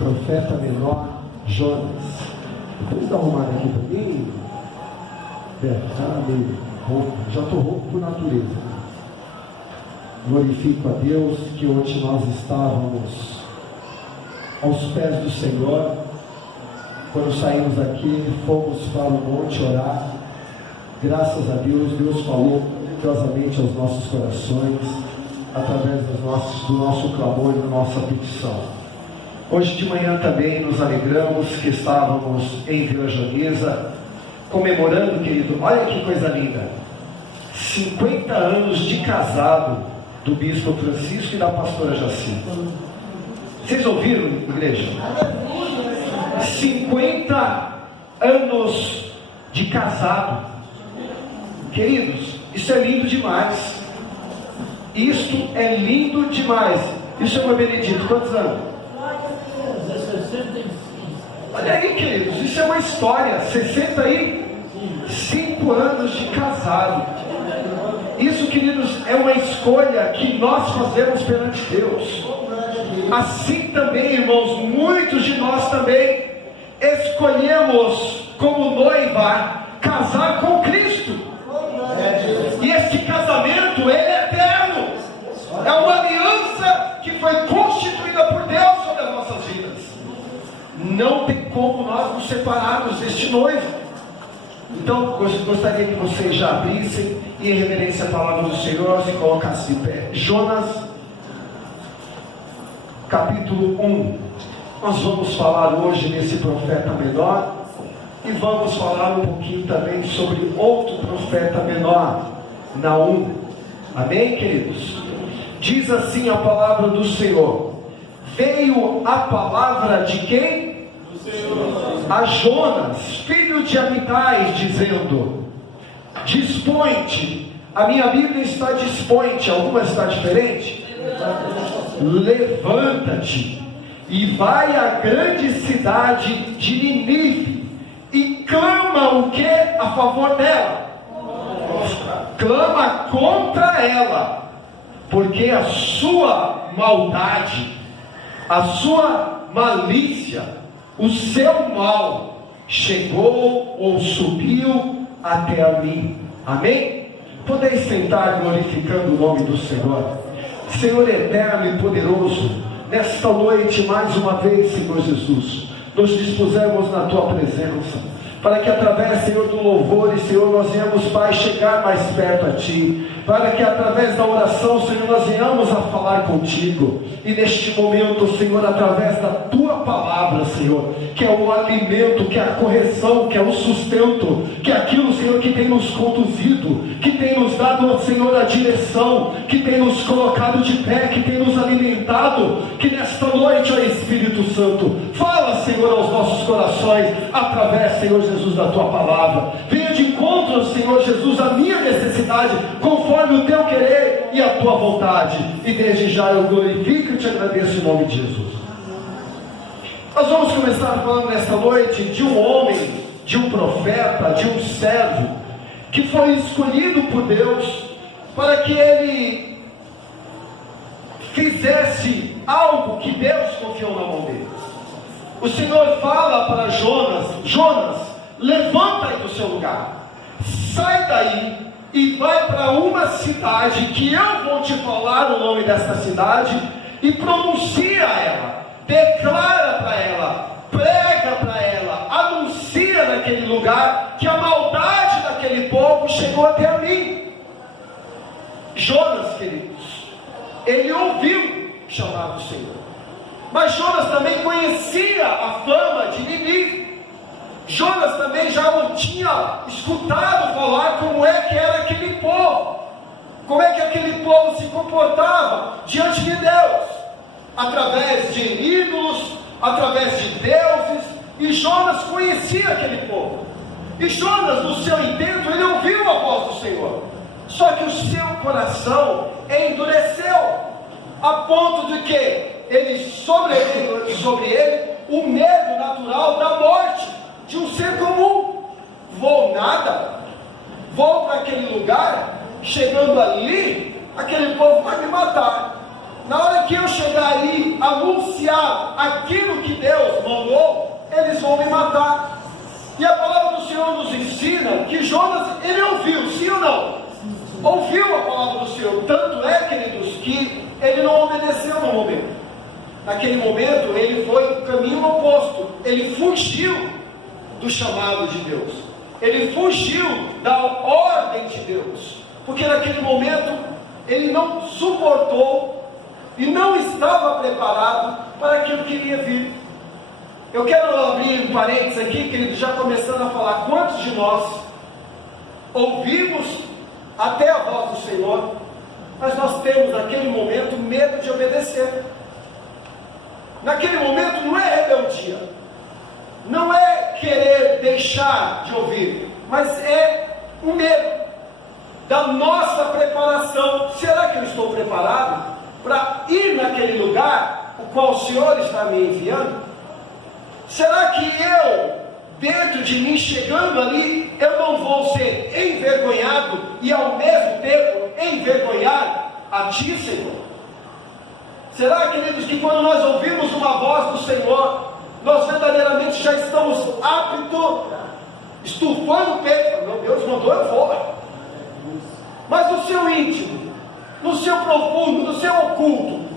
profeta menor Jonas. Depois dá uma arrumada aqui para mim. Tá meio rouco, já estou rouco por natureza. Glorifico a Deus que ontem nós estávamos aos pés do Senhor. Quando saímos aqui, fomos para o monte orar. Graças a Deus, Deus falou poderosamente aos nossos corações, através do nosso clamor e da nossa petição. Hoje de manhã também nos alegramos que estávamos em Vila Janiza, comemorando, querido, olha que coisa linda, 50 anos de casado do Bispo Francisco e da Pastora Jacinta. Vocês ouviram, igreja? 50 anos de casado. Queridos, isso é lindo demais. Isto é lindo demais. Isso é uma Benedito, quantos anos? Olha aí, queridos, isso é uma história. 65 anos de casado. Isso, queridos, é uma escolha que nós fazemos perante Deus. Assim também, irmãos, muitos de nós também escolhemos como noiva casar com Cristo. E este casamento, ele é eterno. É uma aliança que foi constituída por Deus sobre as nossas vidas. Não tem como nós nos separarmos deste noivo. Então, gostaria que vocês já abrissem e, em reverência à palavra do Senhor, se colocassem de pé. Jonas, capítulo 1. Nós vamos falar hoje nesse profeta menor e vamos falar um pouquinho também sobre outro profeta menor, Naum. Amém, queridos? Diz assim a palavra do Senhor: veio a palavra de quem? Do Senhor. A Jonas, filho de Amitai, dizendo: dispõe-te. A minha Bíblia está dispõe-te, alguma está diferente? Levanta-te e vai à grande cidade de Nínive e clama o que a favor dela? Clama contra ela, porque a sua maldade, a sua malícia, o seu mal chegou ou subiu até ali. Amém? Podeis sentar glorificando o nome do Senhor. Senhor eterno e poderoso, nesta noite mais uma vez, Senhor Jesus, nos dispusemos na tua presença, para que através, Senhor, do louvor, e Senhor, nós venhamos, Pai, chegar mais perto a Ti, para que através da oração, Senhor, nós venhamos a falar contigo, e neste momento, Senhor, através da Tua palavra, Senhor, que é o alimento, que é a correção, que é o sustento, que é aquilo, Senhor, que tem nos conduzido, que tem nos dado, Senhor, a direção, que tem nos colocado de pé, que tem nos alimentado, que nesta noite, ó Espírito Santo, fala, Senhor, aos nossos corações, através, Senhor Jesus, da Tua palavra. Venha de encontro, Senhor Jesus, à minha necessidade, conforme o Teu querer e a Tua vontade. E desde já eu glorifico e Te agradeço em nome de Jesus. Nós vamos começar falando nesta noite de um homem, de um profeta, de um servo, que foi escolhido por Deus para que ele fizesse algo que Deus confiou na mão dele. O Senhor fala para Jonas: Jonas, levanta aí do seu lugar, sai daí e vai para uma cidade que eu vou te falar o nome dessa cidade, e pronuncia ela, declara para ela, prega para ela, anuncia naquele lugar que a maldade daquele povo chegou até a mim. Jonas, queridos, ele ouviu chamar do Senhor, mas Jonas também conhecia a fama de Nínive. Jonas também já o tinha escutado falar como é que era aquele povo, como é que aquele povo se comportava diante de Deus, através de ídolos, através de deuses. E Jonas conhecia aquele povo, e Jonas, no seu intento, ele ouviu a voz do Senhor, só que o seu coração endureceu, a ponto de que sobre ele o medo natural da morte de um ser comum. Vou nada, vou para aquele lugar, chegando ali, aquele povo vai me matar. Na hora que eu chegar e anunciar aquilo que Deus mandou, eles vão me matar. E a palavra do Senhor nos ensina que Jonas, ele ouviu, sim ou não? Ouviu a palavra do Senhor. Tanto é, queridos, que ele não obedeceu no momento. Naquele momento, ele foi no caminho oposto. Ele fugiu do chamado de Deus. Ele fugiu da ordem de Deus. Porque naquele momento, ele não suportou e não estava preparado para aquilo que iria vir. Eu quero abrir um parênteses aqui, querido, já começando a falar. Quantos de nós ouvimos até a voz do Senhor, mas nós temos naquele momento medo de obedecer? Naquele momento não é rebeldia, não é querer deixar de ouvir, mas é um medo da nossa preparação. Será que eu estou preparado para ir naquele lugar o qual o Senhor está me enviando? Será que eu, dentro de mim, chegando ali, eu não vou ser envergonhado e ao mesmo tempo envergonhar a Ti, Senhor? Será, queridos, que quando nós ouvimos uma voz do Senhor, nós verdadeiramente já estamos aptos, estufando o peito? Meu Deus mandou, eu vou. Mas no seu íntimo, no seu profundo, no seu oculto,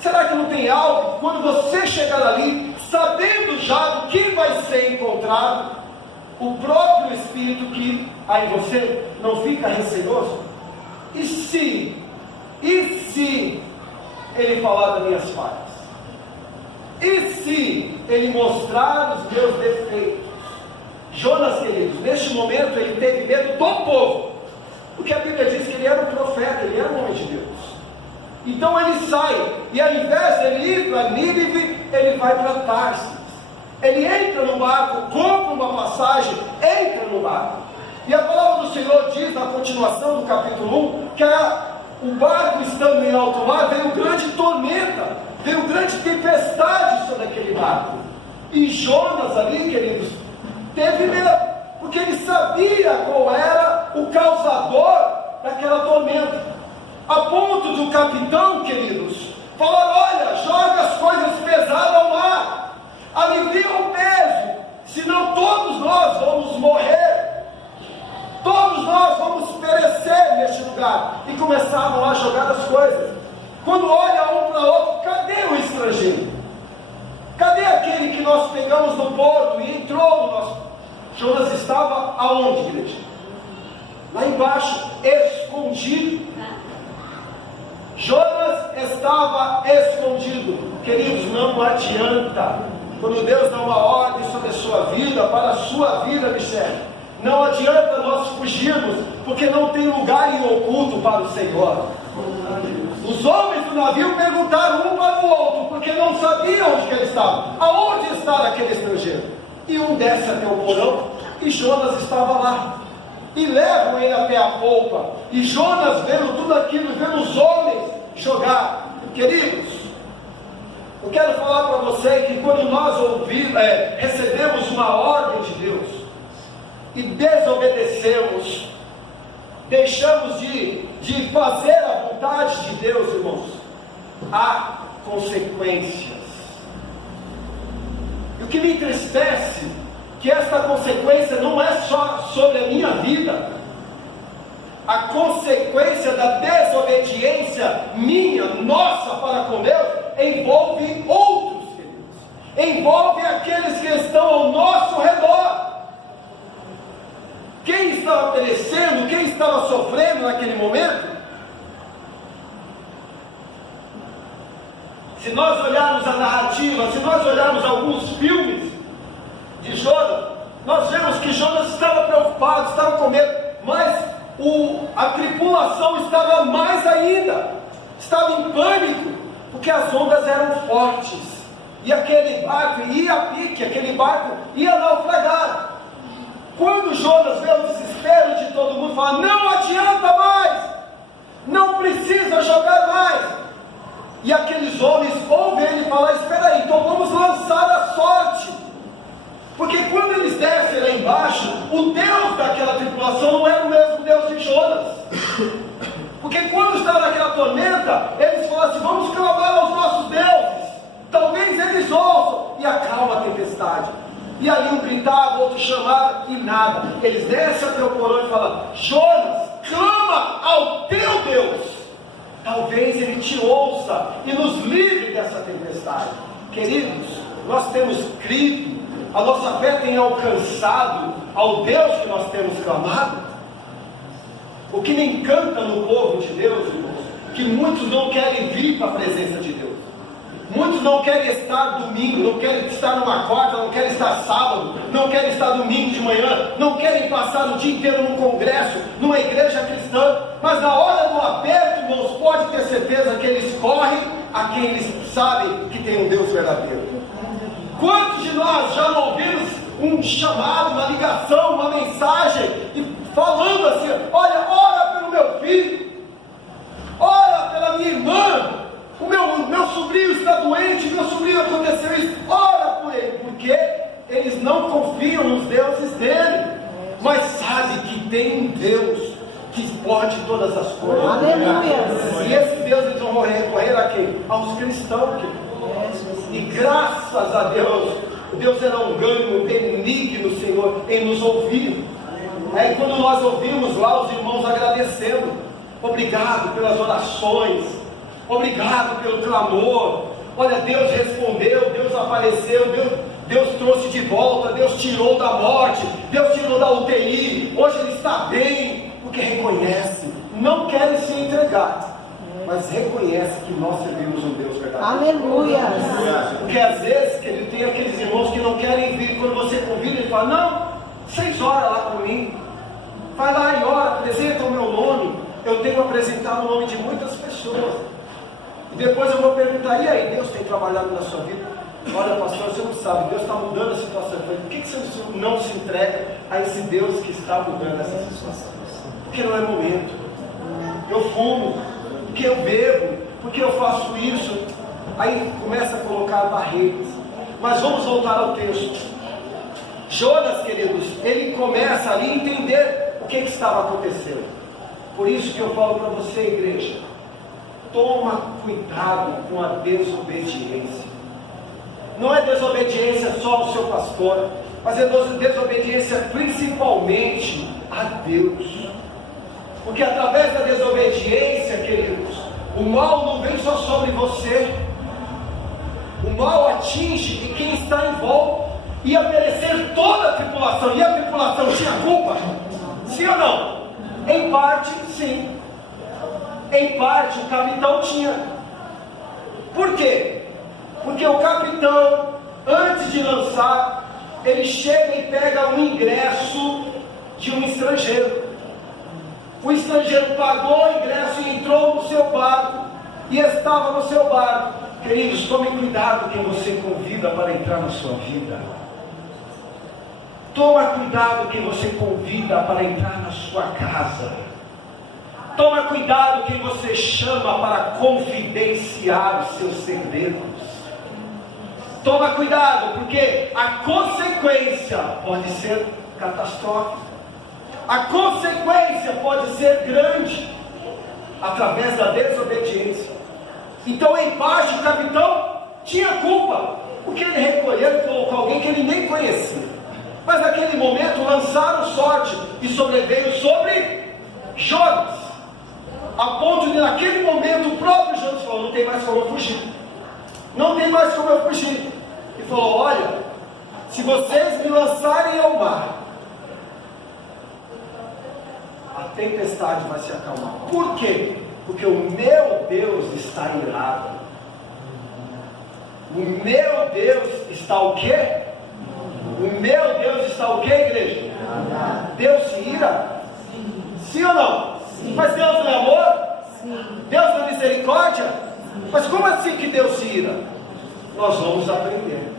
será que não tem algo que quando você chegar ali, sabendo já do que vai ser encontrado, o próprio Espírito que há em você não fica receoso? E se Ele falar das minhas falhas? E se Ele mostrar os meus defeitos? Jonas, queridos, neste momento ele teve medo do povo, porque a Bíblia diz que ele era um profeta, ele era um homem de Deus. Então ele sai, e ao invés de ele ir para Nínive, ele vai para Tarsis. Ele entra no barco, compra uma passagem, entra no barco. E a palavra do Senhor diz na continuação do capítulo 1, que o barco estando em alto mar, veio grande tormenta, veio grande tempestade sobre aquele barco. E Jonas ali, queridos, teve medo, porque ele sabia qual era o causador daquela tormenta. A ponto do capitão, queridos, falar: olha, joga as coisas pesadas ao mar, alivia o peso, senão todos nós vamos morrer, todos nós vamos perecer neste lugar. E começavam a jogar as coisas. Quando olha um para o outro, cadê o estrangeiro? Cadê aquele que nós pegamos no porto e entrou no nosso... Jonas estava aonde, igreja? Lá embaixo, escondido. Jonas estava escondido. Queridos, não adianta. Quando Deus dá uma ordem sobre a sua vida, para a sua vida, Michele, não adianta nós fugirmos, porque não tem lugar em oculto para o Senhor. Os homens do navio perguntaram um para o outro, porque não sabiam onde que ele estava. Aonde está aquele estrangeiro? E um desce até o porão, e Jonas estava lá. E levam ele até a polpa. E Jonas, vendo tudo aquilo, vendo os homens jogar. Queridos, eu quero falar para você que quando nós recebemos uma ordem de Deus e desobedecemos, deixamos de fazer a vontade de Deus, irmãos, há consequências. E o que me entristece, que esta consequência não é só sobre a minha vida. A consequência da desobediência minha, nossa para com Deus, envolve outros, queridos. Envolve aqueles que estão ao nosso redor. Quem estava perecendo, quem estava sofrendo naquele momento? Se nós olharmos a narrativa, se nós olharmos alguns filmes de Jonas, nós vemos que Jonas estava preocupado, estava com medo, mas a tripulação estava mais ainda, estava em pânico, porque as ondas eram fortes, e aquele barco ia a pique, aquele barco ia naufragar. Quando Jonas vê o desespero de todo mundo, fala: não adianta mais, não precisa jogar mais. E aqueles homens ouvem ele falar: espera aí, então vamos lançar a sorte. Porque quando eles descem lá embaixo, o Deus daquela tripulação não era o mesmo Deus de Jonas. Porque quando estava naquela tormenta, eles falaram assim: vamos clamar aos nossos eles ouçam, e acalma a tempestade. E ali um gritava, outro chamava, e nada. Eles descem até o porão e falam: Jonas, clama ao teu Deus, talvez Ele te ouça e nos livre dessa tempestade. Queridos, nós temos crido, a nossa fé tem alcançado ao Deus que nós temos clamado. O que me encanta no povo de Deus, irmãos, que muitos não querem vir para a presença de Deus. Muitos não querem estar domingo, não querem estar numa quarta, não querem estar sábado, não querem estar domingo de manhã, não querem passar o dia inteiro num congresso, numa igreja cristã, mas na hora do aperto, irmãos, pode ter certeza que eles correm a quem eles sabem que tem um Deus verdadeiro. Quantos de nós já não ouvimos um chamado, uma ligação, uma mensagem, e falando assim: olha, ora pelo meu filho, ora pela minha irmã, o meu sobrinho está doente, meu sobrinho aconteceu isso, ora por ele, porque eles não confiam nos deuses dele, mas sabem que tem um Deus que pode todas as coisas. Aleluia. E esse Deus eles vão recorrer a quem? Aos cristãos. E graças a Deus, Deus é longânimo, benigno, Senhor, em nos ouvir. Aí quando nós ouvimos lá os irmãos agradecendo, obrigado pelas orações, obrigado pelo clamor, olha, Deus respondeu, Deus apareceu, Deus trouxe de volta, Deus tirou da morte, Deus tirou da UTI, hoje ele está bem, porque reconhece, não querem se entregar, mas reconhece que nós servimos um Deus verdadeiro. Aleluia! Porque às vezes, que ele tem aqueles irmãos que não querem vir, quando você convida, ele fala: não, 6 horas lá comigo, vai lá e ora, apresenta o meu nome, eu tenho apresentado o nome de muitas pessoas. E depois eu vou perguntar: e aí, Deus tem trabalhado na sua vida? Olha, pastor, você não sabe, Deus está mudando a situação. Eu falei: por que você não se entrega a esse Deus que está mudando essa situação? Porque não é momento. Eu fumo, porque eu bebo, porque eu faço isso. Aí começa a colocar barreiras. Mas vamos voltar ao texto. Jonas, queridos, ele começa ali a entender o que estava acontecendo. Por isso que eu falo para você, igreja, toma cuidado com a desobediência. Não é desobediência só ao seu pastor, mas é desobediência principalmente a Deus. Porque através da desobediência, queridos, o mal não vem só sobre você, o mal atinge quem está em volta. Ia perecer toda a tripulação, e a tripulação tinha culpa? Sim ou não? Em parte, sim. Em parte, o capitão tinha. Por quê? Porque o capitão, antes de lançar, ele chega e pega um ingresso de um estrangeiro. O estrangeiro pagou o ingresso e entrou no seu barco, e estava no seu barco. Queridos, tome cuidado quem você convida para entrar na sua vida. Toma cuidado quem você convida para entrar na sua casa. Toma cuidado quem você chama para confidenciar os seus segredos. Toma cuidado, porque a consequência pode ser catastrófica. A consequência pode ser grande através da desobediência. Então, em parte, o capitão tinha culpa, porque ele recolheu e colocou alguém que ele nem conhecia. Mas naquele momento lançaram sorte e sobreveio sobre Jonas, a ponto de naquele momento o próprio Jonas falou: não tem mais como eu fugir, não tem mais como eu fugir. E falou: olha, se vocês me lançarem ao mar, a tempestade vai se acalmar. Por quê? Porque o meu Deus está irado. O meu Deus está o quê? O meu Deus está o quê, igreja? Deus se ira? Sim ou não? Sim. Mas Deus não é amor? Sim. Deus não é misericórdia? Sim. Mas como assim que Deus se ira? Nós vamos aprender.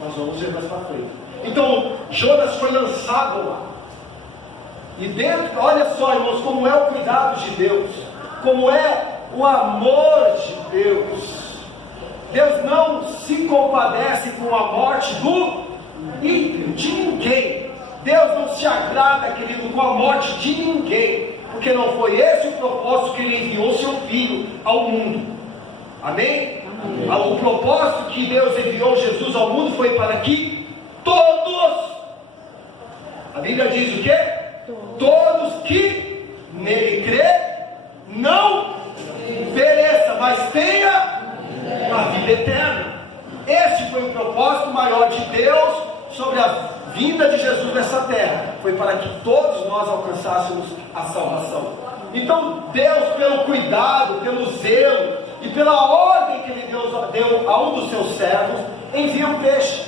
Nós vamos ver mais para frente. Então, Jonas foi lançado lá. E dentro, olha só, irmãos, como é o cuidado de Deus, como é o amor de Deus. Deus não se compadece com a morte do ímpio, de ninguém. Deus não se agrada, querido, com a morte de ninguém, porque não foi esse o propósito que Ele enviou seu Filho ao mundo. Amém? O propósito que Deus enviou Jesus ao mundo foi para que todos, a Bíblia diz o quê? Todos que nele crê, não pereça, mas tenha a vida eterna. Este foi o propósito maior de Deus sobre a vinda de Jesus nessa terra. Foi para que todos nós alcançássemos a salvação. Então Deus, pelo cuidado, pelo zelo e pela ordem que Ele deu a um dos seus servos, envia um peixe.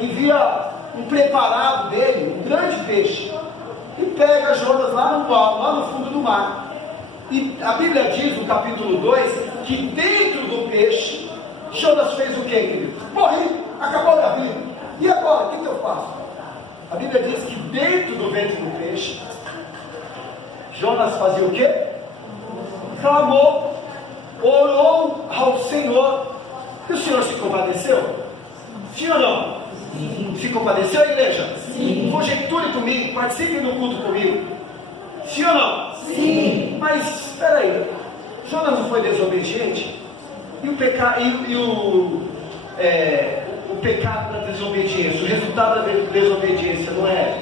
Envia um preparado dele, um grande peixe, e pega Jonas lá no fundo do mar. E a Bíblia diz no capítulo 2 que dentro do peixe Jonas fez o que, querido? Morri, acabou a vida. E agora, o que eu faço? A Bíblia diz que dentro do ventre do peixe Jonas fazia o que? Clamou, orou ao Senhor. E o Senhor se compadeceu? Sim ou não? Sim. Se compadeceu, igreja? Sim. Conjecture comigo, participe do culto comigo. Sim ou não? Sim. Mas, espera aí, Jonas não foi desobediente? E o pecado, o pecado da desobediência, o resultado da desobediência não é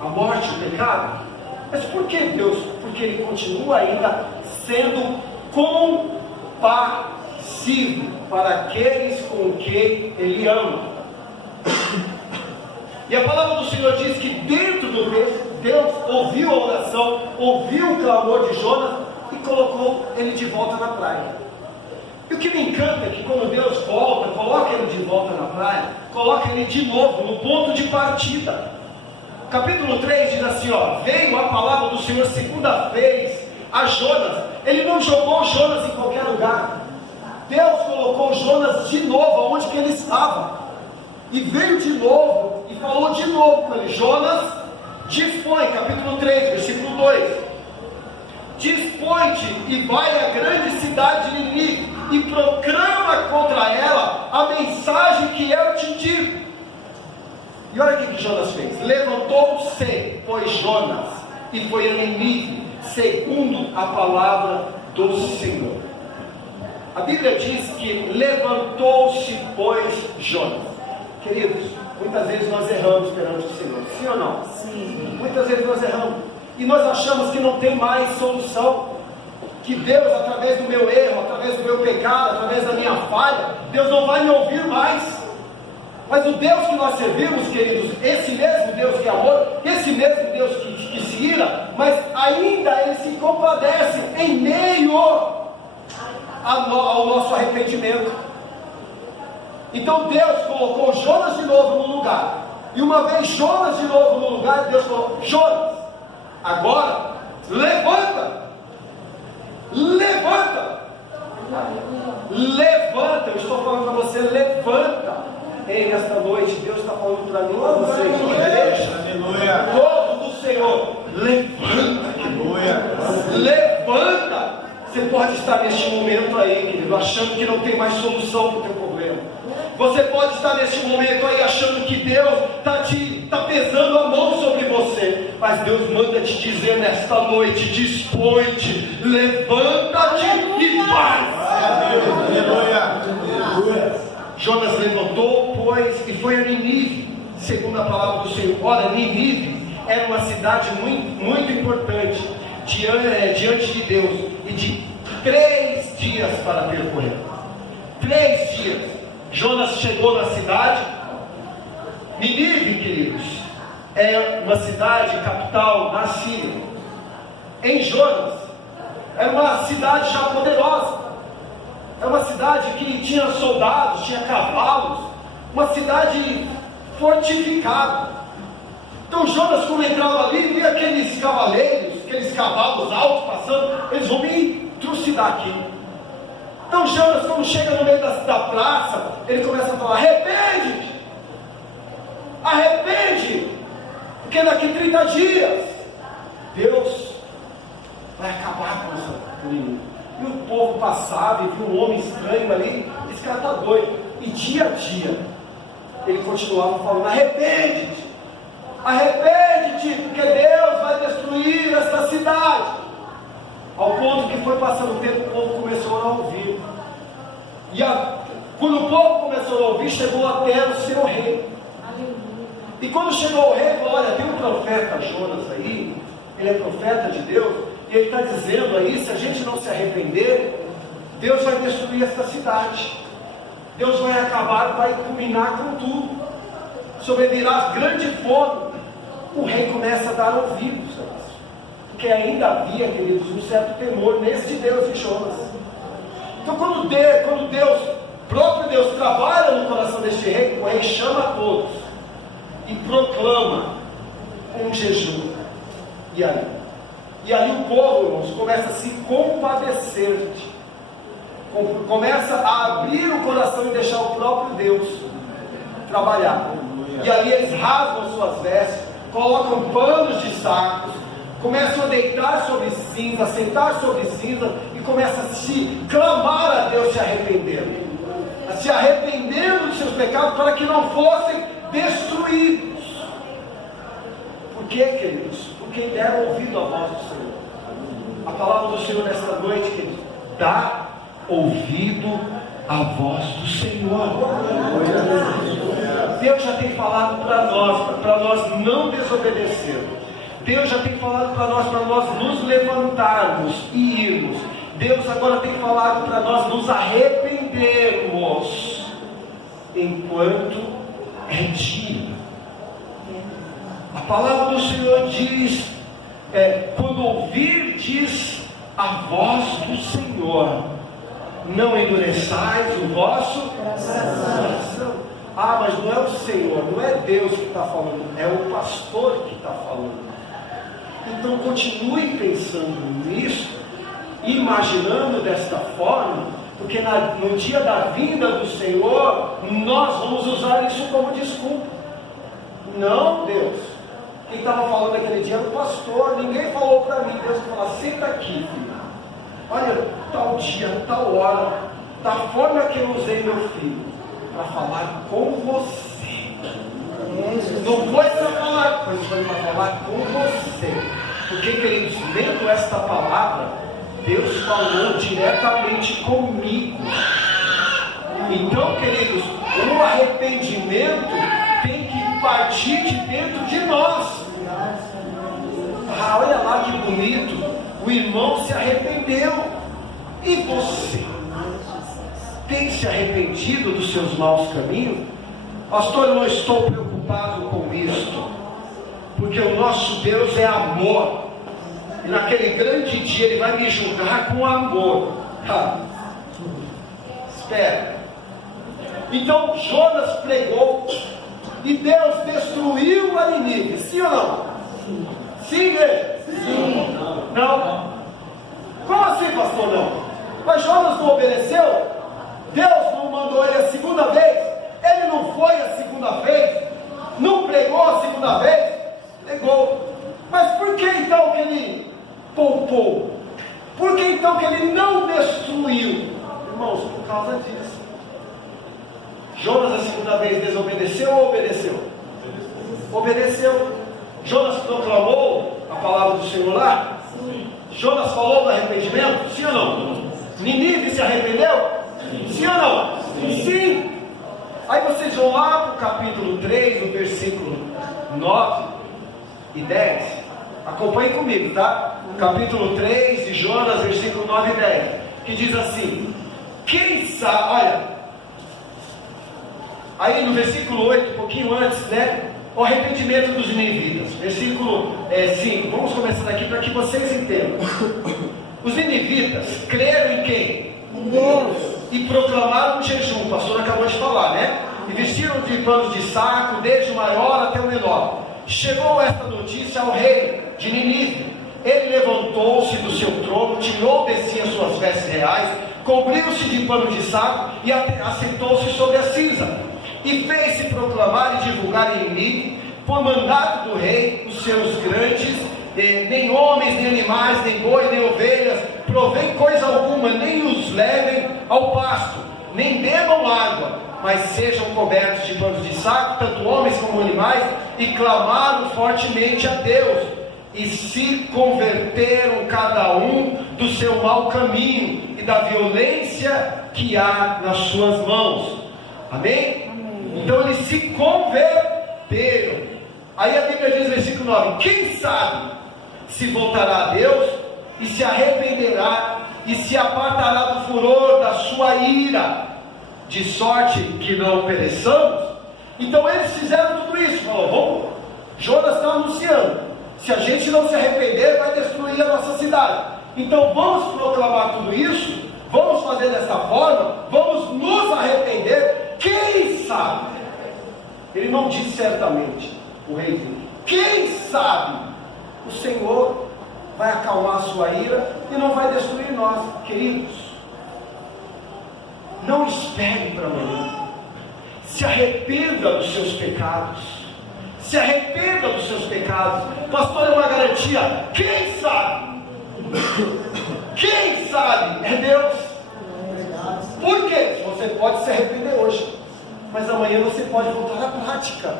a morte, o pecado? Mas por que Deus? Porque Ele continua ainda sendo compassivo para aqueles com quem Ele ama. E a palavra do Senhor diz que dentro do peixe, Deus ouviu a oração, ouviu o clamor de Jonas e colocou ele de volta na praia. E o que me encanta é que quando Deus volta, coloca ele de volta na praia, coloca ele de novo no ponto de partida. Capítulo 3 diz assim, veio a palavra do Senhor segunda vez a Jonas. Ele não jogou Jonas em qualquer lugar. Deus colocou Jonas de novo onde que ele estava. E veio de novo e falou de novo com ele. Jonas, dispõe, capítulo 3, versículo 2. Dispõe-te e vai à grande cidade de Nínive e proclama contra ela a mensagem que eu te digo. E olha o que Jonas fez. Levantou-se, pois, Jonas, e foi a Nínive, segundo a palavra do Senhor. A Bíblia diz que levantou-se, pois, Jonas. Queridos, muitas vezes nós erramos perante o Senhor, sim ou não? Sim. Muitas vezes nós erramos, e nós achamos que não tem mais solução, que Deus, através do meu erro, através do meu pecado, através da minha falha, Deus não vai me ouvir mais. Mas o Deus que nós servimos, queridos, esse mesmo Deus que é amor, esse mesmo Deus que se ira, mas ainda Ele se compadece em meio ao nosso arrependimento. Então Deus colocou Jonas de novo no lugar, e uma vez Jonas de novo no lugar, Deus falou: Jonas, agora levanta, eu estou falando para você, levanta. Ei, nesta noite, Deus está falando para mim, para você, igreja, povo do Senhor, levanta. Você pode estar neste momento aí, querido, achando que não tem mais solução para o teu problema. Você pode estar neste momento aí achando que Deus está pesando a mão sobre você, mas Deus manda te dizer nesta noite: dispõe-te, levanta-te e vai. Jonas levantou, pois, e foi a Nínive, segundo a palavra do Senhor. Ora, Nínive era uma cidade muito importante diante de Deus, e de 3 dias para percorrer. 3 dias. Jonas chegou na cidade. Nínive, queridos, é uma cidade capital da Síria. Em Jonas, era uma cidade já poderosa. É uma cidade que tinha soldados, tinha cavalos, uma cidade fortificada. Então Jonas, quando entrava ali, via aqueles cavaleiros, aqueles cavalos altos passando, eles vão me trucidar aqui. Então Jonas, quando chega no meio da praça, ele começa a falar: arrepende, porque daqui 30 dias Deus vai acabar com essa menina. E o povo passava e viu um homem estranho ali. Esse cara está doido. E dia a dia ele continuava falando: arrepende-te, porque Deus vai destruir esta cidade. Ao ponto que foi passando o tempo, o povo ouvir. Quando o povo começou a ouvir, chegou até o seu rei. E quando chegou o rei, falou: olha, tem um profeta Jonas aí, ele é profeta de Deus, e ele está dizendo aí, se a gente não se arrepender, Deus vai destruir esta cidade. Deus vai acabar, vai culminar com tudo. Sobrevirá grande fome. O rei começa a dar ouvidos a isso. Porque ainda havia, queridos, um certo temor nesse Deus de Jonas. Então quando Deus, próprio Deus, trabalha no coração deste rei, o rei chama a todos e proclama um jejum. E ali o povo, irmãos, começa a se compadecer, começa a abrir o coração e deixar o próprio Deus trabalhar. E ali eles rasgam suas vestes, colocam panos de sacos, começam a deitar sobre cinza, sentar sobre cinza, e começam a se clamar a Deus, se arrependendo dos seus pecados, para que não fossem destruídos. Por quê, queridos? Porque deram ouvido à voz do Senhor. A palavra do Senhor nesta noite, queridos: dá ouvido à voz do Senhor. Deus já tem falado para nós não desobedecermos. Deus já tem falado para nós nos levantarmos e irmos. Deus agora tem falado para nós nos arrependermos enquanto é dia. A palavra do Senhor diz: quando ouvirdes a voz do Senhor, não endureçais o vosso coração. Ah, mas não é o Senhor, não é Deus que está falando, é o pastor que está falando. Então continue pensando nisso, imaginando desta forma, porque no dia da vinda do Senhor, nós vamos usar isso como desculpa. Não, Deus, quem estava falando naquele dia era o pastor, ninguém falou para mim. Deus falou: senta aqui, filho. Olha, tal dia, tal hora, da forma que eu usei meu filho, para falar com você. Não foi para falar, mas foi para falar com você. Porque, queridos, lendo esta palavra, Deus falou diretamente comigo. Então, queridos, o arrependimento tem que partir de dentro de nós. Ah, olha lá que bonito, o irmão se arrependeu. E você? Tem se arrependido dos seus maus caminhos? Pastor, eu não estou preocupado com isso, porque o nosso Deus é amor, e naquele grande dia Ele vai me julgar com amor. Espera. Então Jonas pregou, e Deus destruiu a Nínive, sim ou não? Sim, igreja? Sim. Não? Como assim, pastor? Não? Mas Jonas não obedeceu? Deus não mandou ele a segunda vez? Ele não foi a segunda vez? Não pregou a segunda vez? Pregou. Mas por que então que ele poupou? Por que então que ele não destruiu? Irmãos, por causa disso. Jonas a segunda vez desobedeceu ou obedeceu? Obedeceu. Jonas proclamou a palavra do Senhor lá? Sim. Jonas falou do arrependimento? Sim ou não? Nínive se arrependeu? Sim ou não? Sim. Aí vocês vão lá para o capítulo 3, no versículo 9 e 10. Acompanhem comigo, tá? Capítulo 3 de Jonas, versículo 9 e 10. Que diz assim: quem sabe, olha, aí no versículo 8, um pouquinho antes, né? O arrependimento dos ninivitas. Versículo 5. Vamos começar daqui para que vocês entendam. Os ninivitas creram em quem? Em Deus. E proclamaram um jejum, o pastor acabou de falar, né? E vestiram de panos de saco, desde o maior até o menor. Chegou esta notícia ao rei de Nínive. Ele levantou-se do seu trono, tirou de si as suas vestes reais, cobriu-se de pano de saco e assentou-se sobre a cinza. E fez-se proclamar e divulgar em Nínive, por mandado do rei, os seus grandes, nem homens, nem animais, nem bois, nem ovelhas, provém coisa alguma, nem os levem ao pasto, nem bebam água, mas sejam cobertos de panos de saco, tanto homens como animais, e clamaram fortemente a Deus, e se converteram cada um do seu mau caminho, e da violência que há nas suas mãos. Amém? Então eles se converteram. Aí a Bíblia diz no versículo 9: quem sabe se voltará a Deus e se arrependerá e se apartará do furor da sua ira, de sorte que não pereçamos. Então eles fizeram tudo isso. Falou, vamos, Jonas está anunciando, se a gente não se arrepender, vai destruir a nossa cidade. Então vamos proclamar tudo isso, vamos fazer dessa forma, vamos nos arrepender. Quem sabe? Ele não disse certamente, o rei disse, quem sabe o Senhor vai acalmar a sua ira e não vai destruir nós. Queridos, não espere para amanhã. Se arrependa dos seus pecados. Se arrependa dos seus pecados. Pastor, é uma garantia. Quem sabe? Quem sabe? É Deus. Por quê? Você pode se arrepender hoje, mas amanhã você pode voltar à prática.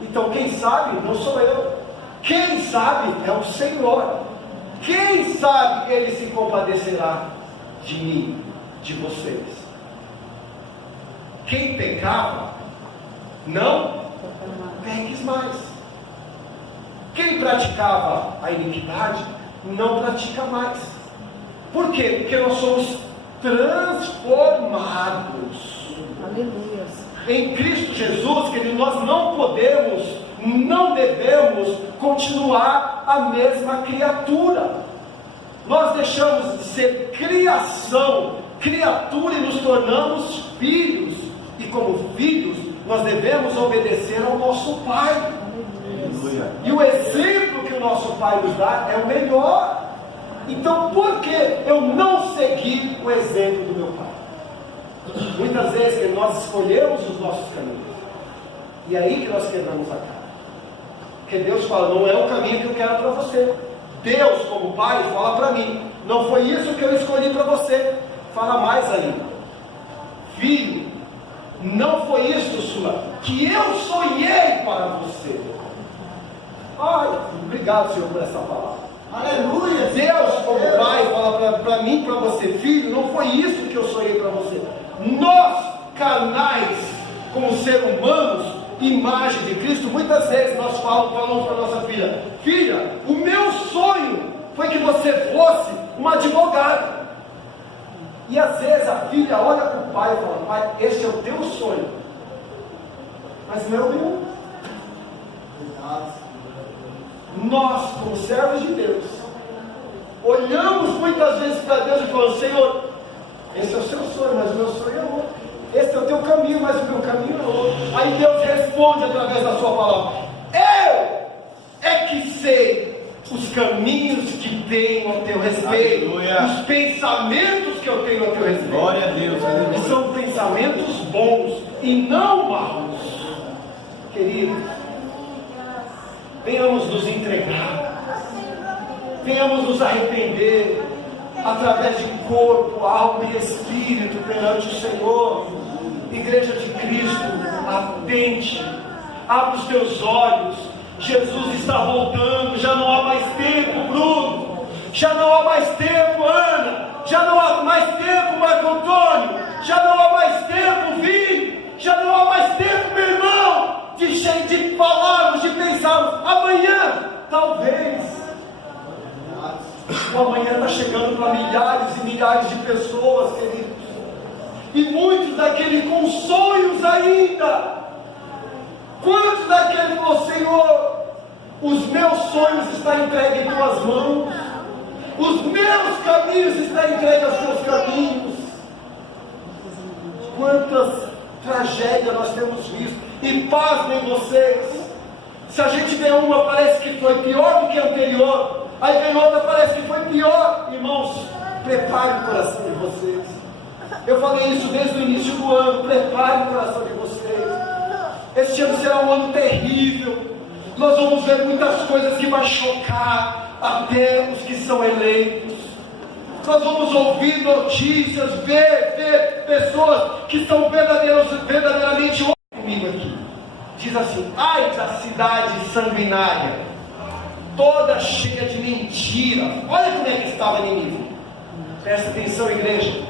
Então quem sabe não sou eu. Quem sabe é o Senhor. Quem sabe Ele se compadecerá de mim, de vocês. Quem pecava, não peques mais. Quem praticava a iniquidade, não pratica mais. Por quê? Porque nós somos transformados. Aleluia. Em Cristo Jesus, querido, nós não podemos, não devemos continuar a mesma criatura. Nós deixamos de ser criatura e nos tornamos filhos. E como filhos, nós devemos obedecer ao nosso Pai. Aleluia. E o exemplo que o nosso Pai nos dá é o melhor. Então, por que eu não segui o exemplo do meu Pai? Muitas vezes nós escolhemos os nossos caminhos, e é aí que nós quebramos a cara. Porque Deus fala, não é o caminho que eu quero para você. Deus, como Pai, fala para mim, não foi isso que eu escolhi para você. Fala mais ainda, filho, não foi isso, sua, que eu sonhei para você. Ai, obrigado, Senhor, por essa palavra. Aleluia. Deus, como Pai, fala para mim, para você, filho, não foi isso que eu sonhei para você. Nós, carnais, como seres humanos, imagem de Cristo, muitas vezes nós falamos para nossa filha, filha, o meu sonho foi que você fosse uma advogada. E às vezes a filha olha para o pai e fala, pai, este é o teu sonho, mas não é o meu. Nós, como servos de Deus, olhamos muitas vezes para Deus e falamos, Senhor, esse é o seu sonho, mas o meu sonho é outro. Esse é o teu caminho, mas o meu caminho é outro. Aí Deus responde através da sua palavra, eu é que sei os caminhos que tenho a teu respeito. Aleluia. Os pensamentos que eu tenho a teu respeito. Glória a Deus. E são pensamentos bons e não maus. Queridos, venhamos nos entregar, venhamos nos arrepender através de corpo, alma e espírito perante o Senhor. Igreja de Cristo, atente, abre os teus olhos. Jesus está voltando, já não há mais tempo, Bruno, já não há mais tempo, Ana, já não há mais tempo, Marco Antônio, já não há mais tempo, Vini, já não há mais tempo, meu irmão, de falarmos, de pensarmos, amanhã, talvez. O amanhã está chegando para milhares e milhares de pessoas, queridos, e muitos daqueles com sonhos ainda. Quantos daqueles falou, Senhor, os meus sonhos estão entregues em tuas mãos, os meus caminhos estão entregues aos teus caminhos. Quantas tragédias nós temos visto, e pasmem vocês, se a gente vê uma parece que foi pior do que a anterior, aí vem outra parece que foi pior. Irmãos, preparem o coração de vocês. Eu falei isso desde o início do ano, preparem o coração de vocês. Este ano será um ano terrível. Nós vamos ver muitas coisas que vão chocar até os que são eleitos. Nós vamos ouvir notícias, ver pessoas que estão verdadeiramente comigo aqui. Diz assim, ai da cidade sanguinária, toda cheia de mentiras. Olha como é que estava Nínive. Presta atenção, igreja.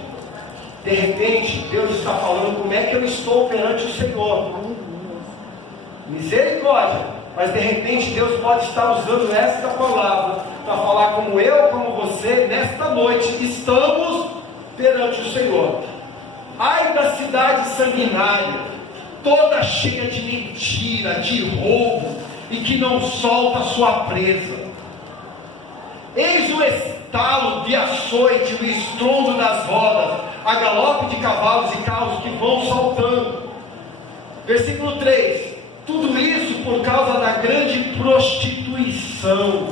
De repente, Deus está falando como é que eu estou perante o Senhor. Misericórdia. Mas de repente Deus pode estar usando esta palavra para falar como eu, como você, nesta noite estamos perante o Senhor. Ai da cidade sanguinária, toda cheia de mentira, de roubo, e que não solta sua presa. Eis o estalo de açoite, o estrondo das rodas, a galope de cavalos e carros que vão saltando. Versículo 3: tudo isso por causa da grande prostituição,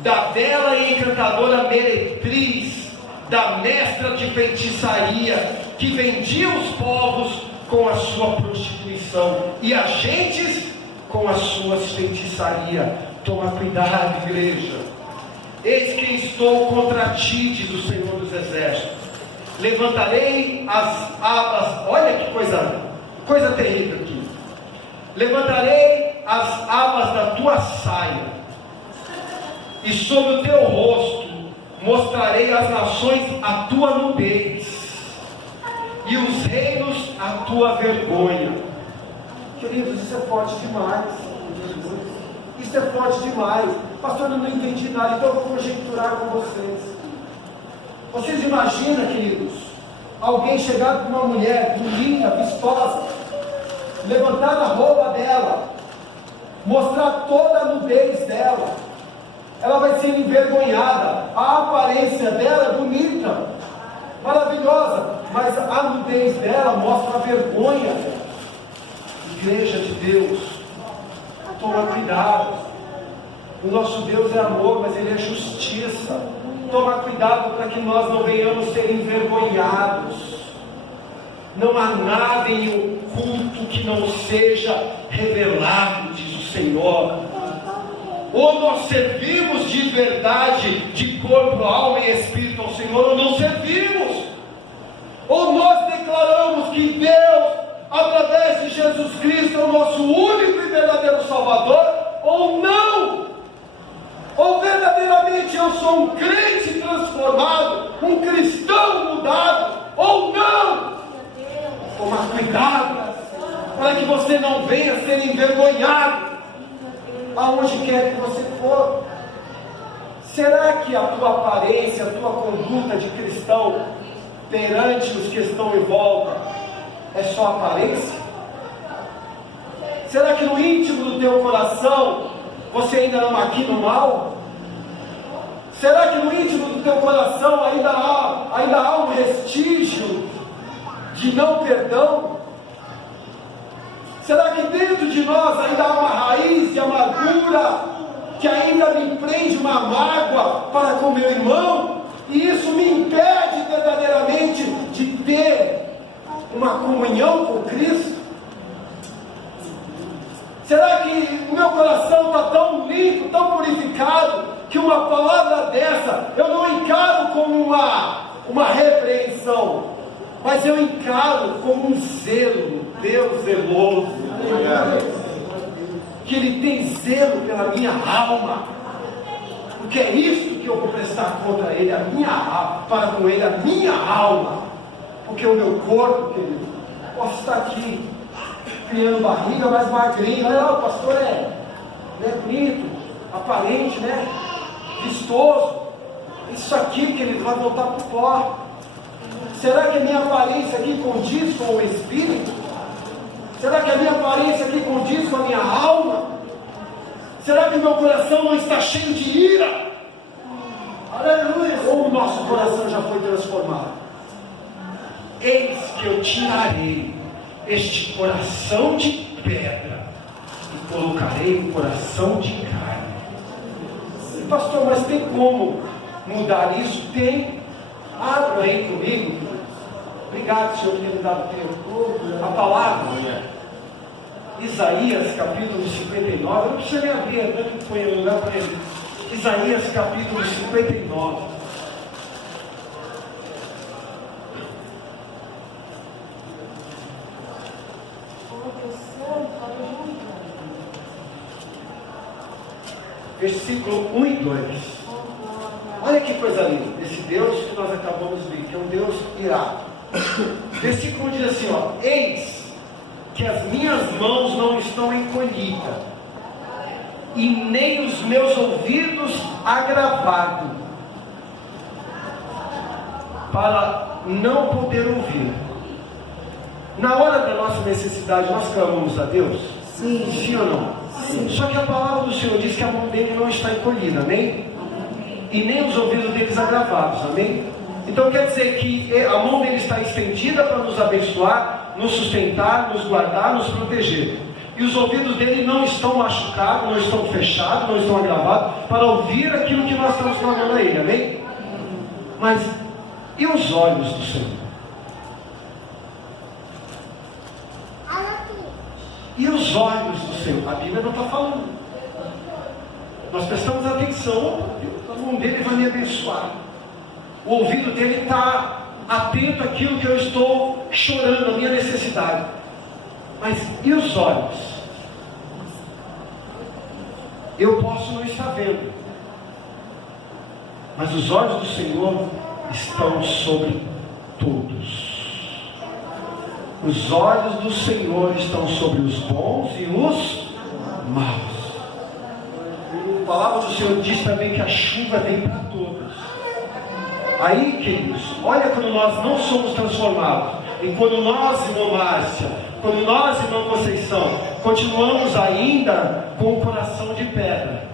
da bela e encantadora meretriz, da mestra de feitiçaria, que vendia os povos com a sua prostituição, e as gentes com as suas feitiçarias. Toma cuidado, igreja. Eis que estou contra ti, diz o Senhor dos Exércitos. Levantarei as abas, olha que coisa terrível aqui. Levantarei as abas da tua saia, e sobre o teu rosto mostrarei às nações a tua nudez, e os reinos a tua vergonha. Queridos, isso é forte demais. Isso é forte demais. Pastor, eu não entendi nada, então eu vou conjecturar com vocês. Vocês imaginam, queridos, alguém chegar com uma mulher bonita, vistosa, levantar a roupa dela, mostrar toda a nudez dela, ela vai ser envergonhada. A aparência dela é bonita, maravilhosa, mas a nudez dela mostra a vergonha dela. Igreja de Deus, toma cuidado. O nosso Deus é amor, mas Ele é justiça. Toma cuidado para que nós não venhamos ser envergonhados. Não há nada em oculto que não seja revelado, diz o Senhor. Ou nós servimos de verdade, de corpo, alma e espírito ao Senhor, ou não servimos. Ou nós declaramos que Deus, através de Jesus Cristo, é o nosso único e verdadeiro Salvador, ou não. Ou verdadeiramente eu sou um crente transformado, um cristão mudado, ou não. Tomar cuidado, para que você não venha ser envergonhado, aonde quer que você for. Será que a tua aparência, a tua conduta de cristão, perante os que estão em volta, é só aparência? Será que no íntimo do teu coração, você ainda não maquina o mal? Será que no íntimo do teu coração ainda há um vestígio de não perdão? Será que dentro de nós ainda há uma raiz de amargura, que ainda me prende uma mágoa para com meu irmão? E isso me impede verdadeiramente de ter uma comunhão com Cristo? Será que o meu coração está tão limpo, tão purificado, que uma palavra dessa eu não encaro como uma repreensão, mas eu encaro como um zelo, Deus zeloso, que Ele tem zelo pela minha alma, porque é isso que eu vou prestar contra Ele, a minha alma, para com Ele a minha alma, porque o meu corpo, querido, posso estar aqui criando barriga, mais magrinho. Olha lá, o pastor é bonito, aparente, né? Vistoso. Isso aqui, querido, vai voltar para o pó. Será que a minha aparência aqui condiz com o Espírito? Será que a minha aparência aqui condiz com a minha alma? Será que o meu coração não está cheio de ira? Aleluia! Ou o nosso coração já foi transformado? Eis que eu tirarei este coração de pedra e colocarei um coração de carne. Pastor, mas tem como mudar isso? Tem. Abra aí comigo. Obrigado, Senhor, por ter me dado tempo. A palavra, Isaías capítulo 59. Não precisa nem abrir, né? Põe o lugar para ele. Isaías capítulo 59. Versículo 1 e 2. Olha que coisa linda, esse Deus que nós acabamos de ver, que é um Deus irado. Versículo diz assim, ó: eis que as minhas mãos não estão encolhidas, e nem os meus ouvidos agravados, para não poder ouvir. Na hora da nossa necessidade, nós clamamos a Deus? Sim. Sim ou não? Sim. Só que a palavra do Senhor diz que a mão dele não está encolhida, amém? E nem os ouvidos deles agravados, amém? Então quer dizer que a mão dele está estendida para nos abençoar, nos sustentar, nos guardar, nos proteger. E os ouvidos dele não estão machucados, não estão fechados, não estão agravados, para ouvir aquilo que nós estamos clamando a ele, amém? Mas e os olhos do Senhor? E os olhos do Senhor? A Bíblia não está falando. Nós prestamos atenção. A mão dele vai me abençoar. O ouvido dele está atento àquilo que eu estou chorando, a minha necessidade. Mas e os olhos? Eu posso não estar vendo, mas os olhos do Senhor estão sobre todos. Os olhos do Senhor estão sobre os bons e os maus. A palavra do Senhor diz também que a chuva vem para todos. Aí, queridos, olha quando nós não somos transformados, e quando nós, irmã Márcia, quando nós, irmã Conceição, continuamos ainda com o coração de pedra.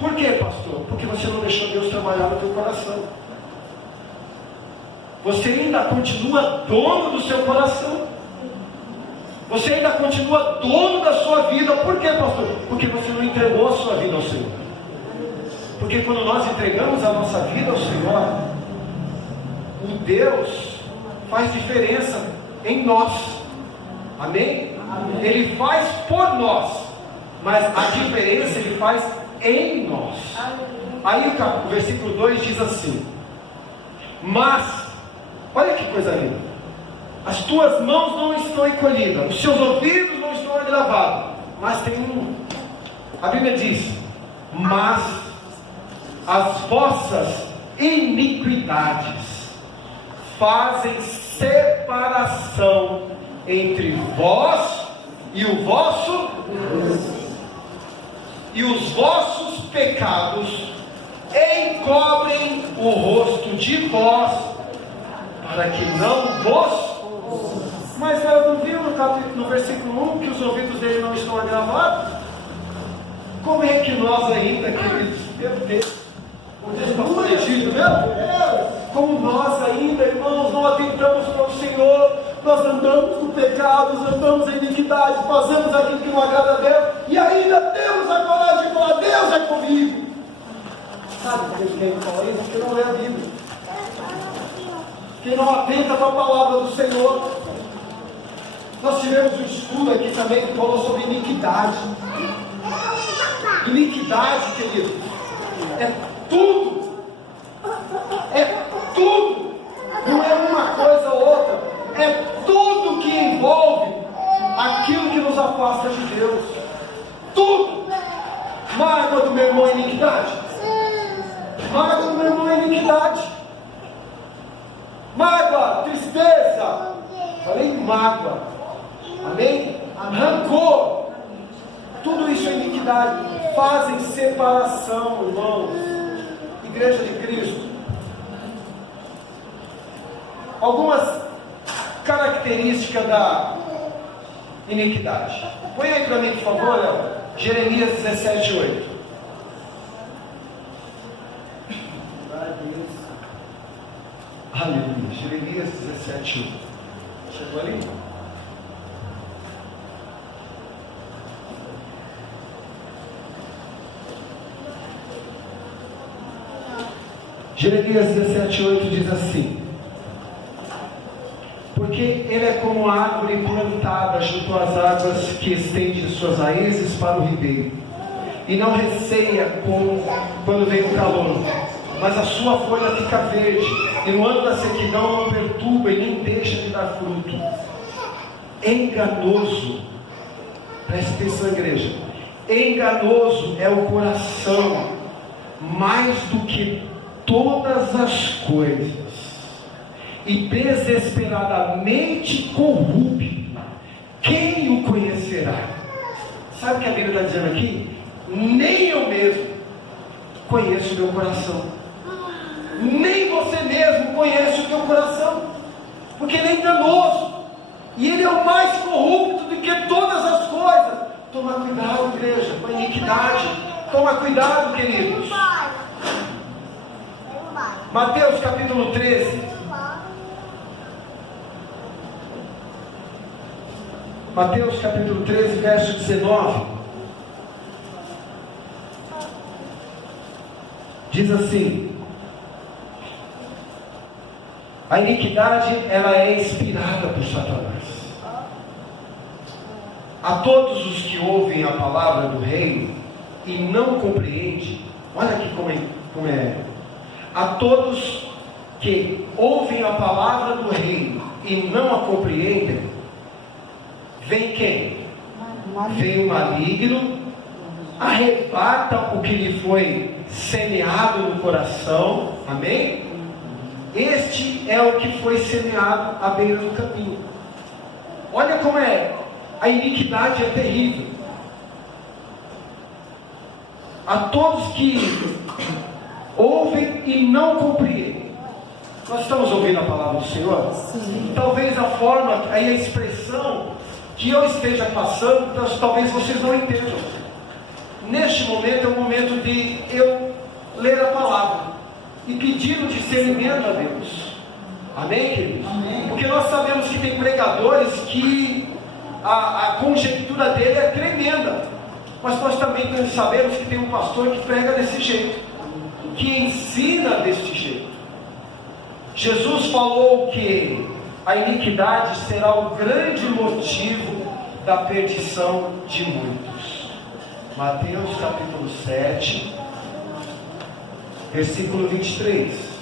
Por quê, pastor? Porque você não deixou Deus trabalhar no teu coração. Você ainda continua dono do seu coração. Você ainda continua dono da sua vida. Por quê, pastor? Porque você não entregou a sua vida ao Senhor. Porque quando nós entregamos a nossa vida ao Senhor, o Deus faz diferença em nós. Amém? Amém? Ele faz por nós, mas a diferença Ele faz em nós. Aí o versículo 2 diz assim: mas, olha que coisa linda, as tuas mãos não estão encolhidas, os seus ouvidos não estão agravados, mas tem a Bíblia diz: mas as vossas iniquidades fazem separação entre vós e o vosso Deus, e os vossos pecados encobrem o rosto de vós, para que não vos... Mas eu não vi no versículo 1 que os ouvidos dele não estão agravados? Como é que nós ainda, queridos, meu Deus, o Deus pastor Egito, meu Deus, como nós ainda, irmãos, não atentamos para o Senhor, nós andamos no pecado, andamos em iniquidade, fazemos aquilo que não agrada a Deus, e ainda temos a coragem de falar: Deus é comigo. Sabe por que ele fala isso? Porque não lê a Bíblia. Quem não atenta para a palavra do Senhor. Nós tivemos um estudo aqui também que falou sobre iniquidade. Iniquidade, querido, é tudo. É tudo. Não é uma coisa ou outra. É tudo que envolve aquilo que nos afasta de Deus. Tudo. Mágoa do meu irmão é iniquidade. Mágoa do meu irmão é iniquidade. Mágoa, tristeza. Falei mágoa. Amém? Rancor. Tudo isso é iniquidade. Fazem separação, irmãos. Igreja de Cristo. Algumas características da iniquidade. Põe aí para mim, por favor, Léo. Jeremias 17:8. Aleluia. Jeremias 17:8. Chegou ali? Jeremias 17:8 diz assim: porque ele é como árvore plantada junto às águas, que estende suas raízes para o ribeiro, e não receia quando vem o calor, mas a sua folha fica verde, e no ano da sequidão não perturba e nem deixa de dar fruto. Enganoso, preste atenção, igreja, enganoso é o coração mais do que todas as coisas, e desesperadamente corrupto, quem o conhecerá? Sabe o que a Bíblia está dizendo aqui? Nem eu mesmo conheço o meu coração, nem você mesmo conhece o teu coração, porque ele é enganoso, e ele é o mais corrupto do que todas as coisas. Toma cuidado, igreja, com a iniquidade. Toma cuidado, queridos. Mateus capítulo 13. Mateus capítulo 13, verso 19. Diz assim: a iniquidade, ela é inspirada por Satanás. A todos os que ouvem a palavra do reino e não compreendem, olha aqui como é. A todos que ouvem a palavra do reino e não a compreendem, vem quem? Vem o maligno, arrebata o que lhe foi semeado no coração, amém? Este é o que foi semeado à beira do caminho. Olha como é, a iniquidade é terrível. A todos que ouvem e não compreendem. Nós estamos ouvindo a palavra do Senhor? Sim. Talvez a forma, aí a expressão que eu esteja passando, talvez vocês não entendam. Neste momento é o momento de eu ler a palavra e pedir o discernimento a Deus. Amém, queridos? Amém. Porque nós sabemos que tem pregadores que a conjectura dele é tremenda, mas nós também sabemos que tem um pastor que prega desse jeito, que ensina deste jeito. Jesus falou que a iniquidade será o grande motivo da perdição de muitos. Mateus capítulo 7, versículo 23.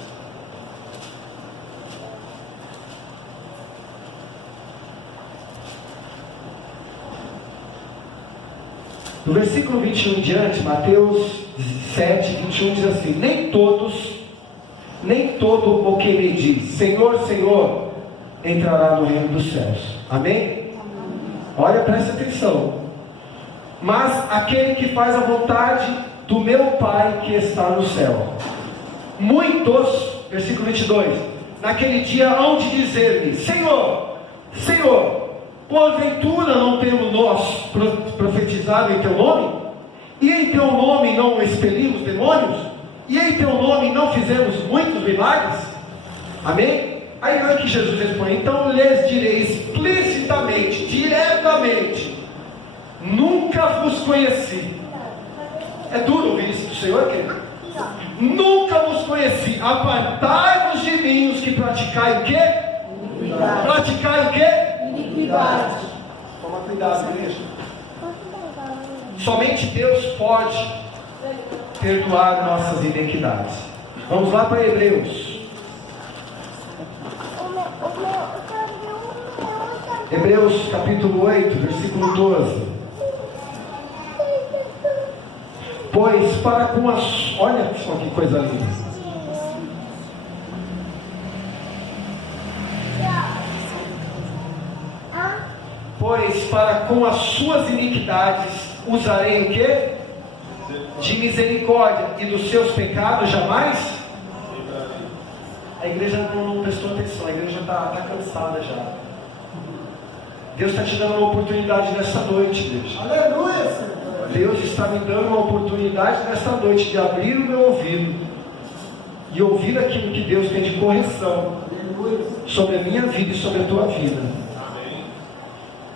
No versículo 21 em diante, Mateus 7, 21 diz assim: nem todo o que me diz Senhor, Senhor, entrará no reino dos céus. Amém? Olha, presta atenção. Mas aquele que faz a vontade do meu Pai que está no céu. Muitos, versículo 22, naquele dia hão de dizer-me: Senhor, Senhor, porventura não temos nós profetizado em teu nome? E em teu nome não expelimos demônios? E em teu nome não fizemos muitos milagres? Amém? Aí é que Jesus responde: então lhes direi explicitamente, diretamente: nunca vos conheci. É duro ouvir isso do Senhor, querido? Nunca vos conheci. Apartai-vos de mim, os que praticai o quê? Iniquidade. Praticai o quê? Iniquidade. Toma cuidado, igreja. Somente Deus pode perdoar nossas iniquidades. Vamos lá para Hebreus. Hebreus capítulo 8, versículo 12. Pois para com as... Olha só que coisa linda. Pois para com as suas iniquidades usarei o quê? De misericórdia, e dos seus pecados jamais? A igreja não prestou atenção, a igreja está cansada já. Deus está te dando uma oportunidade nessa noite, igreja. Aleluia, Senhor. Deus está me dando uma oportunidade nessa noite de abrir o meu ouvido e ouvir aquilo que Deus tem de correção sobre a minha vida e sobre a tua vida.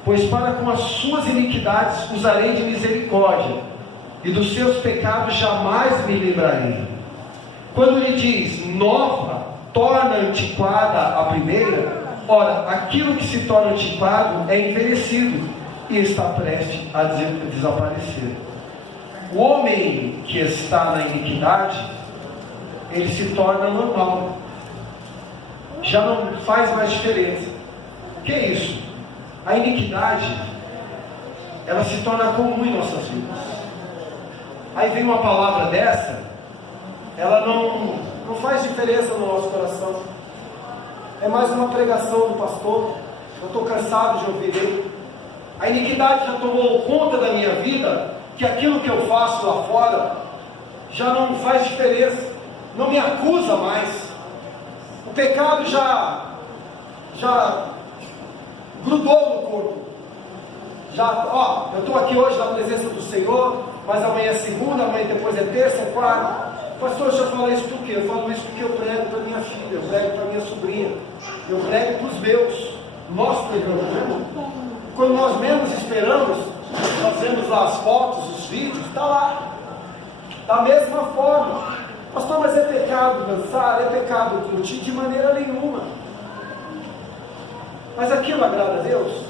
Pois para com as suas iniquidades usarei de misericórdia, e dos seus pecados jamais me livrarei. Quando ele diz nova, torna antiquada a primeira, ora, aquilo que se torna antiquado é envelhecido e está prestes a desaparecer. O homem que está na iniquidade, ele se torna normal, já não faz mais diferença. O que é isso? A iniquidade, ela se torna comum em nossas vidas. Aí vem uma palavra dessa, ela não faz diferença no nosso coração. É mais uma pregação do pastor. Eu estou cansado de ouvir ele. A iniquidade já tomou conta da minha vida, que aquilo que eu faço lá fora já não faz diferença, não me acusa mais. O pecado já grudou no corpo. Eu estou aqui hoje na presença do Senhor, mas amanhã é segunda, amanhã depois é terça, é quarta. Pastor, o senhor fala isso por quê? Eu falo isso porque eu prego para minha filha, eu prego para minha sobrinha, eu prego para os meus. Nós pregamos, né? Quando nós menos esperamos, nós vemos lá as fotos, os vídeos, está lá. Da mesma forma. Pastor, mas é pecado dançar, é pecado curtir? De maneira nenhuma. Mas aquilo agrada a Deus?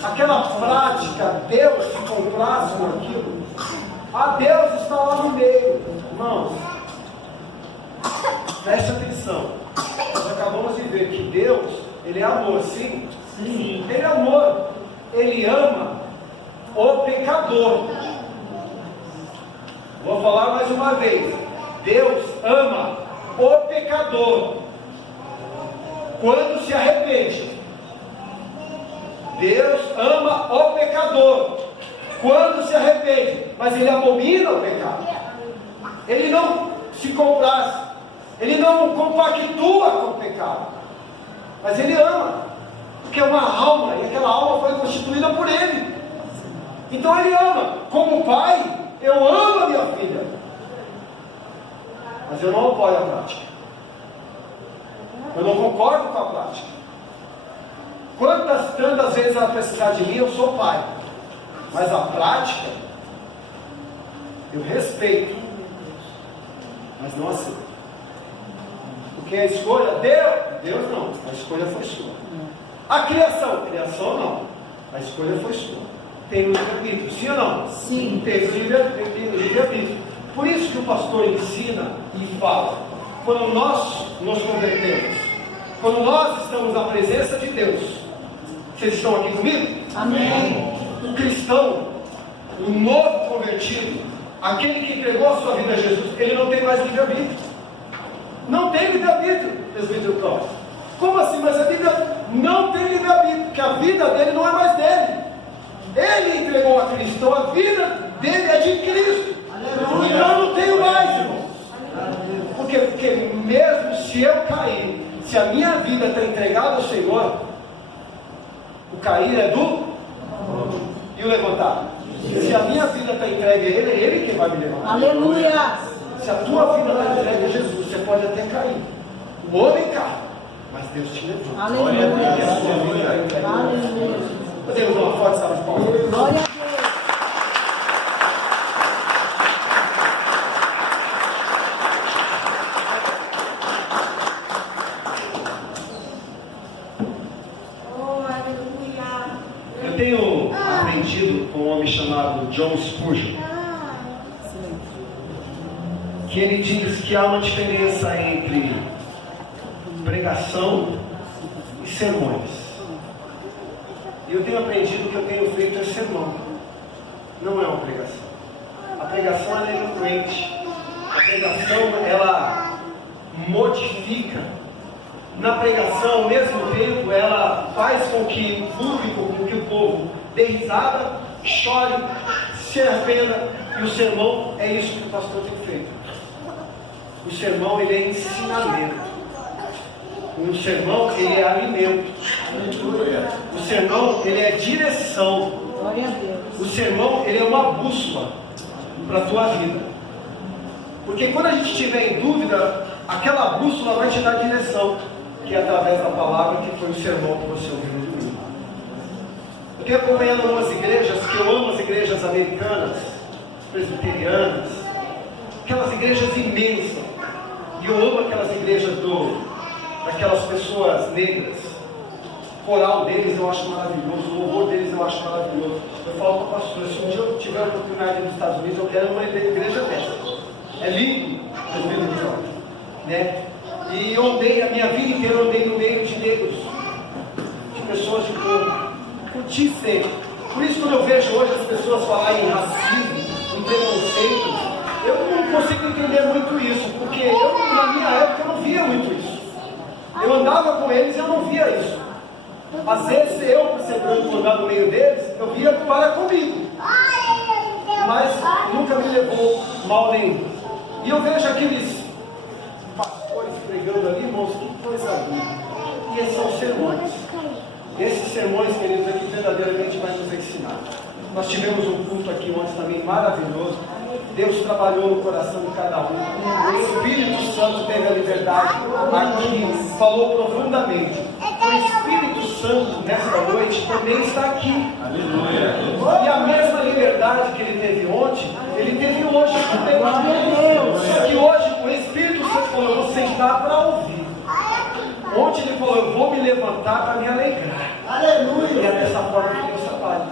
Aquela prática, Deus se compraz com aquilo? Deus está lá no meio. Irmãos, preste atenção. Nós acabamos de ver que Deus, Ele é amor, sim? Sim. Ele é amor. Ele ama o pecador. Vou falar mais uma vez. Deus ama o pecador quando se arrepende. Deus ama o pecador quando se arrepende, mas Ele abomina o pecado. Ele não se compraz, Ele não compactua com o pecado, mas Ele ama, porque é uma alma, e aquela alma foi constituída por Ele. Então Ele ama. Como pai, eu amo a minha filha, mas eu não apoio a prática, eu não concordo com a prática. Tantas vezes ela precisar de mim, eu sou pai, mas a prática eu respeito, mas não aceito. Porque a escolha, Deus não, a escolha foi sua. A criação não, a escolha foi sua. Tem o livre-arbítrio, sim ou não? Sim. Tem o livre-arbítrio. Por isso que o pastor ensina e fala, quando nós nos convertemos, quando nós estamos na presença de Deus. Vocês estão aqui comigo? Amém. O cristão, o novo convertido, aquele que entregou a sua vida a Jesus, ele não tem mais livre-arbítrio. Não tem livre-arbítrio, presbítero Cláudio. Como assim? Mas a Bíblia não tem livre-arbítrio, porque a vida dele não é mais dele. Ele entregou a Cristo, então a vida dele é de Cristo. Aleluia. Então eu não tenho mais, irmãos. Porque mesmo se eu cair, se a minha vida está entregada ao Senhor, o cair é do e o levantar. Se a minha vida está entregue a Ele, é Ele que vai me levantar. Aleluia! Se a tua vida está entregue a Jesus, você pode até cair. O homem cai, mas Deus te levanta. Aleluia! Aleluia! Podemos dar uma forte salva de palmas? Glória a Deus! Eu tenho aprendido com um homem chamado John Spurgeon, que ele diz que há uma diferença entre pregação e sermões. E eu tenho aprendido que eu tenho feito é sermão, não é uma pregação. A pregação ela é eloquente, a pregação ela modifica. Na pregação, ao mesmo tempo, ela faz com que o público, com que o povo dê risada, chore, se arrependa. E o sermão é isso que o pastor tem feito. O sermão ele é ensinamento. O sermão ele é alimento. O sermão ele é direção. O sermão ele é uma bússola para a tua vida. Porque quando a gente estiver em dúvida, aquela bússola vai te dar direção, que é através da palavra que foi o sermão que você ouviu no domingo. Eu tenho acompanhado algumas igrejas, que eu amo as igrejas americanas, presbiterianas, aquelas igrejas imensas, e eu amo aquelas igrejas daquelas pessoas negras. O coral deles eu acho maravilhoso, o louvor deles eu acho maravilhoso. Eu falo para o pastor, se um dia eu tiver a oportunidade nos Estados Unidos, eu quero uma igreja dessa. É lindo, né? E eu andei, a minha vida inteira eu andei no meio de negros, de pessoas de cor, curti sempre. Por isso quando eu vejo hoje as pessoas falarem em racismo, em preconceito, eu não consigo entender muito isso, porque eu, na minha época, eu não via muito isso. Eu andava com eles e eu não via isso. Às vezes eu, por ser branco, andar no meio deles, eu via para comigo, mas nunca me levou mal nenhum. E eu vejo aqueles pastores pregando ali, irmãos, que coisa linda. E esses são sermões. Esses sermões, queridos, aqui verdadeiramente vai nos ensinar. Nós tivemos um culto aqui ontem também maravilhoso. Deus trabalhou no coração de cada um. O Espírito Santo teve a liberdade aqui, falou profundamente. O Espírito Santo nesta noite também está aqui. Aleluia. E a mesma liberdade que ele teve ontem, ele teve hoje também. Só que hoje o Espírito Santo falou: eu vou sentar para ouvir. Ontem ele falou: eu vou me levantar para me alegrar. Aleluia. E é dessa forma que Deus trabalha.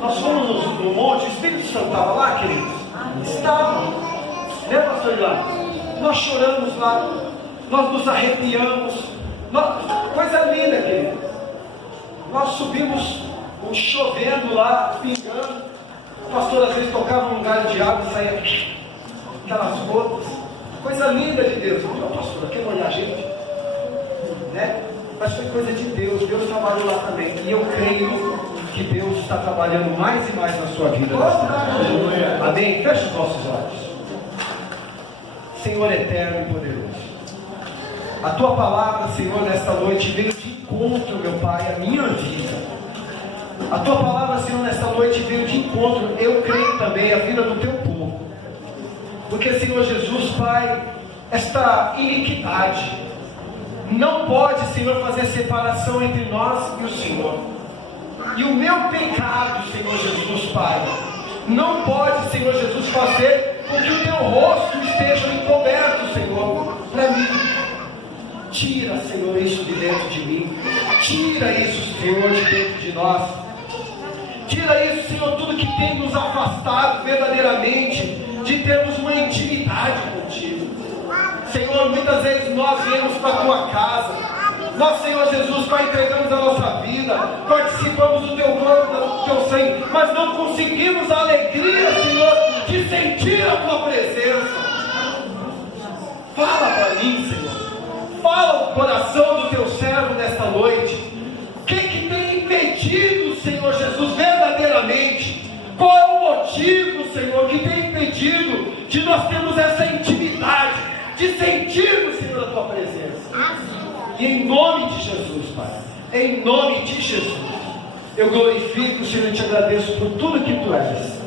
Nós fomos no monte, o Espírito Santo estava lá, queridos? Estava. Né, pastor Ilan? Nós choramos lá, nós nos arrepiamos. Coisa linda, queridos. Nós subimos chovendo lá, pingando. O pastor às vezes tocava um galho de água e saía aquelas gotas. Coisa linda de Deus. Não, pastor, quer molhar a gente? Né? Mas foi coisa de Deus. Deus trabalhou lá também. E eu creio que Deus está trabalhando mais e mais na sua vida. Amém? Feche os nossos olhos. Senhor eterno e poderoso, a tua palavra, Senhor, nesta noite veio de encontro, meu Pai, à minha vida. A tua palavra, Senhor, nesta noite veio de encontro, eu creio também, à vida do teu povo. Porque, Senhor Jesus, Pai, esta iniquidade não pode, Senhor, fazer separação entre nós e o Senhor. E o meu pecado, Senhor Jesus, Pai, não pode, Senhor Jesus, fazer com que o teu rosto esteja encoberto, Senhor, para mim. Tira, Senhor, isso de dentro de mim. Tira isso, Senhor, de dentro de nós. Tira isso, Senhor, tudo que tem nos afastado verdadeiramente de termos uma intimidade contigo. Senhor, muitas vezes nós viemos para a tua casa. Nós, Senhor Jesus, Pai, entregamos a nossa vida, participamos do teu corpo, do teu sangue, mas não conseguimos a alegria, Senhor, de sentir a tua presença. Fala para mim, Senhor. Fala o coração do teu servo nesta noite. O que tem impedido, Senhor Jesus, verdadeiramente? Qual é o motivo, Senhor, que tem impedido de nós termos essa intimidade, de sentirmos, Senhor, a tua presença? E em nome de Jesus, Pai, em nome de Jesus, eu glorifico, Senhor, e te agradeço por tudo que tu és.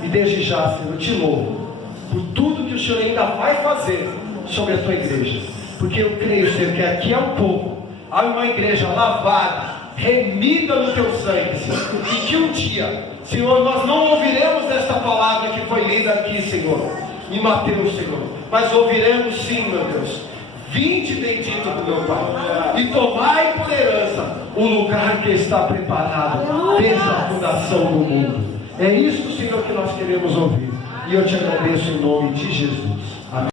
E desde já, Senhor, eu te louvo por tudo que o Senhor ainda vai fazer sobre a tua igreja. Porque eu creio, Senhor, que aqui é um povo, há uma igreja lavada, remida no teu sangue, Senhor. E que um dia, Senhor, nós não ouviremos esta palavra que foi lida aqui, Senhor, em Mateus, Senhor, mas ouviremos sim, meu Deus. Vinde bendito do meu Pai, e tomai por herança o lugar que está preparado desde a fundação do mundo. É isso, Senhor, que nós queremos ouvir. E eu te agradeço em nome de Jesus. Amém.